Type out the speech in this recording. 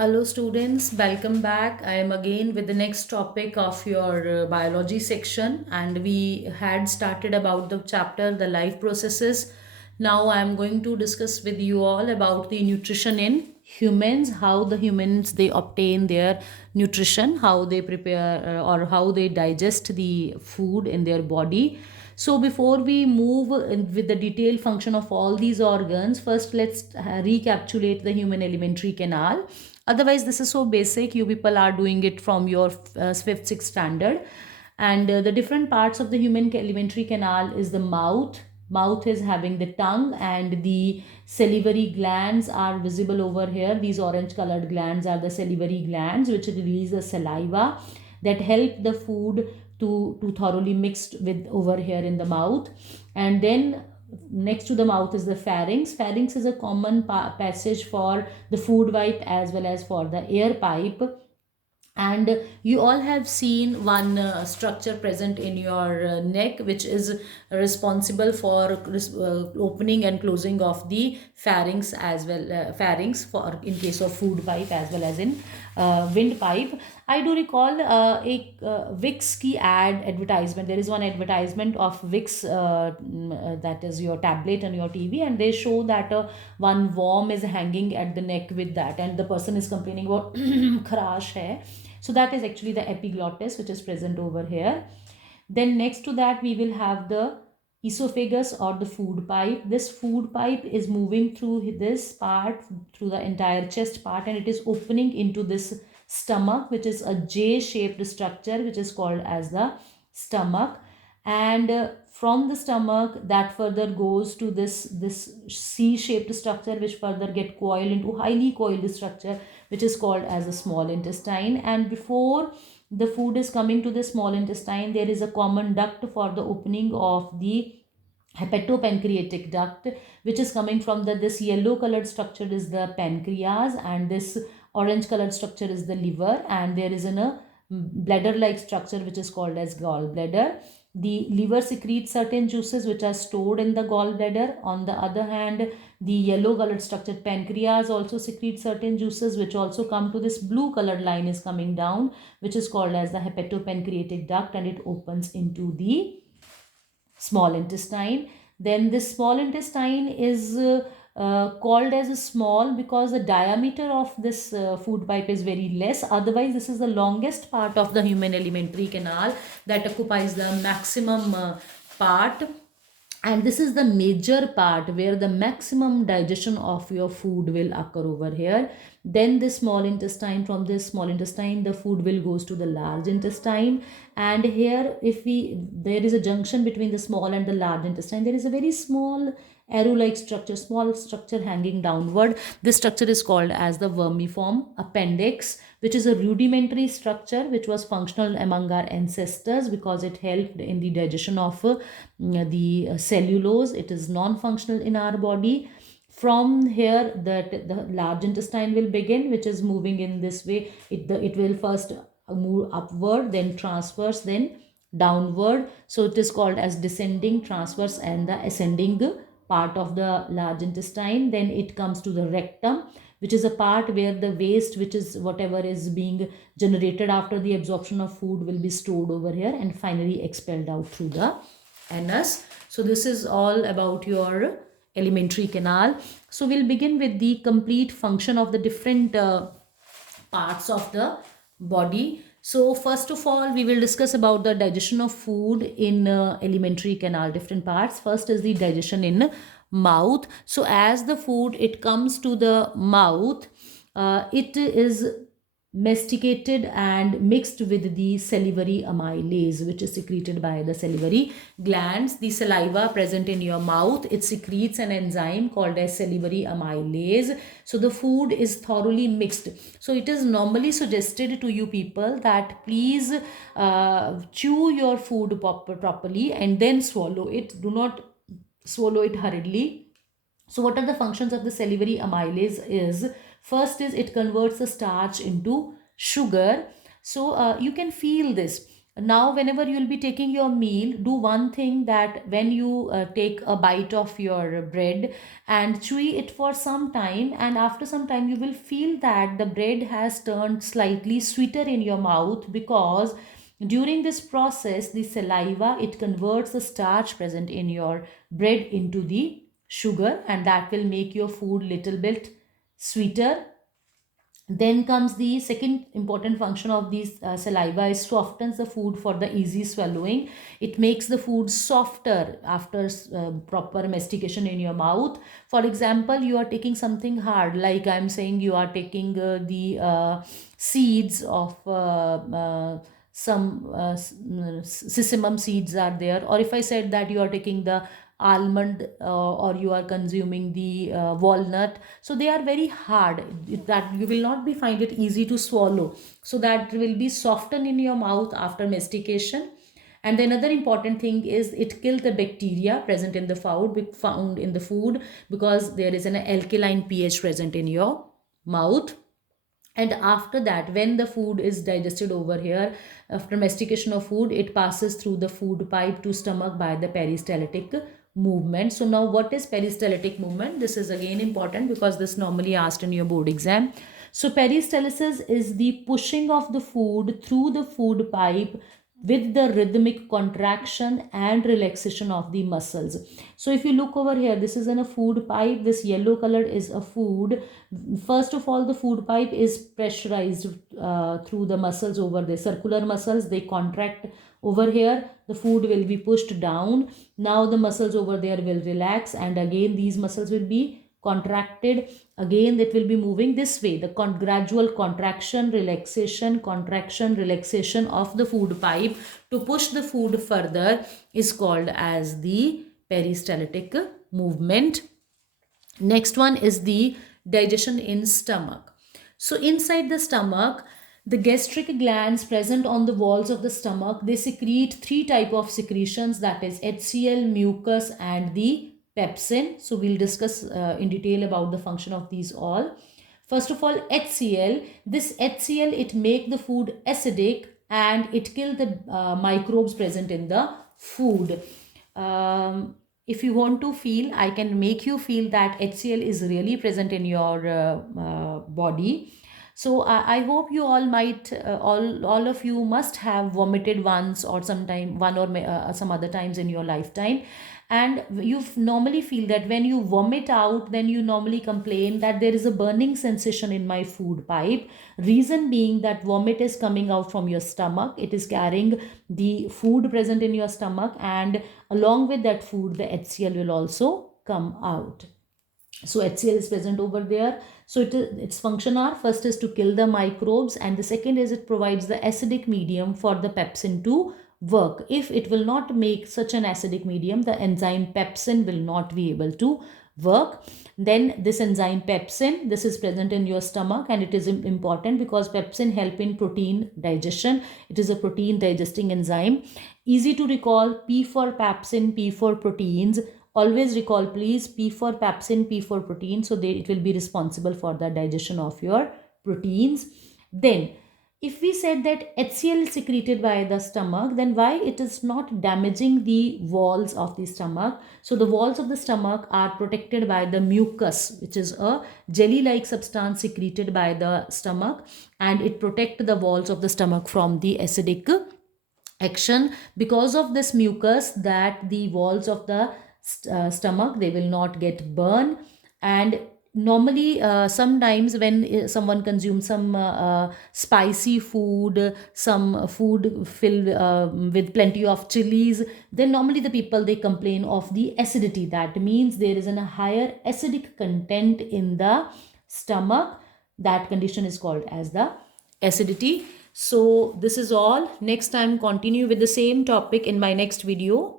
Hello students, welcome back. I am again with the next topic of your biology section, and we had started about the chapter the life processes. Now I am going to discuss with you all about the nutrition in humans, how the humans they obtain their nutrition, how they prepare or how they digest the food in their body. So before we move with the detailed function of all these organs, first let's recapitulate the human alimentary canal. Otherwise, this is so basic. You people are doing it from your fifth, sixth standard. And the different parts of the human alimentary canal is the mouth. Mouth is having the tongue, and the salivary glands are visible over here. These orange colored glands are the salivary glands which release the saliva that help the food to thoroughly mixed with over here in the mouth. And then next to the mouth is the pharynx. Pharynx is a common passage for the food pipe as well as for the air pipe. And you all have seen one structure present in your neck, which is responsible for opening and closing of the pharynx as well. Pharynx for in case of food pipe as well as in windpipe. I do recall a Vicks key ad advertisement. There is one advertisement of Vicks, that is your tablet and your TV, and they show that one worm is hanging at the neck with that, and the person is complaining about kharash hai. So that is actually the epiglottis which is present over here. Then next to that we will have the esophagus or the food pipe. This food pipe is moving through this part, through the entire chest part, and it is opening into this stomach, which is a J-shaped structure which is called as the stomach. And from the stomach that further goes to this C-shaped structure, which further get coiled into highly coiled structure which is called as the small intestine. And before the food is coming to the small intestine, there is a common duct for the opening of the hepatopancreatic duct, which is coming from this yellow colored structure is the pancreas, and this orange colored structure is the liver, and there is a bladder like structure which is called as gallbladder. The liver secretes certain juices which are stored in the gallbladder. On the other hand, the yellow colored structured pancreas also secretes certain juices which also come to this blue colored line is coming down, which is called as the hepatopancreatic duct, and it opens into the small intestine. Then this small intestine is called as a small because the diameter of this food pipe is very less. Otherwise, this is the longest part of the human alimentary canal that occupies the maximum part, and this is the major part where the maximum digestion of your food will occur over here. Then the small intestine, from this small intestine the food will goes to the large intestine, and here if we there is a junction between the small and the large intestine, there is a very small arrow like structure, small structure hanging downward. This structure is called as the vermiform appendix, which is a rudimentary structure which was functional among our ancestors because it helped in the digestion of the cellulose. It is non-functional in our body. From here that the large intestine will begin, which is moving in this way. It will first move upward, then transverse, then downward. So it is called as descending, transverse, and the ascending part of the large intestine. Then it comes to the rectum, which is a part where the waste, which is whatever is being generated after the absorption of food, will be stored over here and finally expelled out through the anus. So this is all about your alimentary canal. So we'll begin with the complete function of the different parts of the body. So first of all, we will discuss about the digestion of food in alimentary canal, different parts. First is the digestion in mouth. So as the food, it comes to the mouth, it is masticated and mixed with the salivary amylase, which is secreted by the salivary glands. The saliva present in your mouth, it secretes an enzyme called as salivary amylase. So the food is thoroughly mixed. So it is normally suggested to you people that please chew your food properly and then swallow it. Do not swallow it hurriedly. So what are the functions of the salivary amylase is, first is it converts the starch into sugar. So you can feel this. Now whenever you'll be taking your meal, do one thing, that when you take a bite of your bread and chew it for some time, and after some time you will feel that the bread has turned slightly sweeter in your mouth, because during this process the saliva, it converts the starch present in your bread into the sugar, and that will make your food little bit sweeter. Then comes the second important function of these saliva, is softens the food for the easy swallowing. It makes the food softer after proper mastication in your mouth. For example, you are taking something hard, like I'm saying you are taking the seeds of some sesamum seeds are there, or if I said that you are taking the almond, or you are consuming the walnut, so they are very hard, that you will not be find it easy to swallow, so that will be softened in your mouth after mastication. And the another important thing is it kills the bacteria present in the found in the food, because there is an alkaline pH present in your mouth. And after that, when the food is digested over here, after mastication of food, it passes through the food pipe to stomach by the peristaltic movement. So now what is peristaltic movement? This is again important, because this normally asked in your board exam. So peristalsis is the pushing of the food through the food pipe with the rhythmic contraction and relaxation of the muscles. So if you look over here, this is in a food pipe, this yellow color is a food. First of all, the food pipe is pressurized through the muscles over the circular muscles, they contract over here, the food will be pushed down. Now the muscles over there will relax, and again these muscles will be contracted, again it will be moving this way. The gradual contraction relaxation of the food pipe to push the food further is called as the peristaltic movement. Next one is the digestion in stomach. So inside the stomach, the gastric glands present on the walls of the stomach, they secrete three type of secretions, that is HCl, mucus and the pepsin. So we'll discuss in detail about the function of these all. First of all, HCl. This HCl, it make the food acidic and it kill the microbes present in the food. If you want to feel, I can make you feel that HCl is really present in your body. So I hope you all might, all of you must have vomited once or sometime, one or some other times in your lifetime. And you normally feel that when you vomit out, then you normally complain that there is a burning sensation in my food pipe. Reason being that vomit is coming out from your stomach. It is carrying the food present in your stomach, and along with that food, the HCl will also come out. So HCl is present over there. So its function are, first is to kill the microbes, and the second is it provides the acidic medium for the pepsin to work. If it will not make such an acidic medium, the enzyme pepsin will not be able to work. Then this enzyme pepsin, this is present in your stomach, and it is important because pepsin help in protein digestion. It is a protein digesting enzyme. Easy to recall, P for pepsin, P for proteins. Always recall please, P for pepsin, P for protein, so it will be responsible for the digestion of your proteins. Then if we said that HCl is secreted by the stomach, then why it is not damaging the walls of the stomach? So the walls of the stomach are protected by the mucus, which is a jelly-like substance secreted by the stomach, and it protects the walls of the stomach from the acidic action. Because of this mucus, that the walls of the stomach, they will not get burned. And normally sometimes when someone consumes some spicy food, some food filled with plenty of chilies, then normally the people, they complain of the acidity. That means there is a higher acidic content in the stomach. That condition is called as the acidity. So this is all. Next time continue with the same topic in my next video.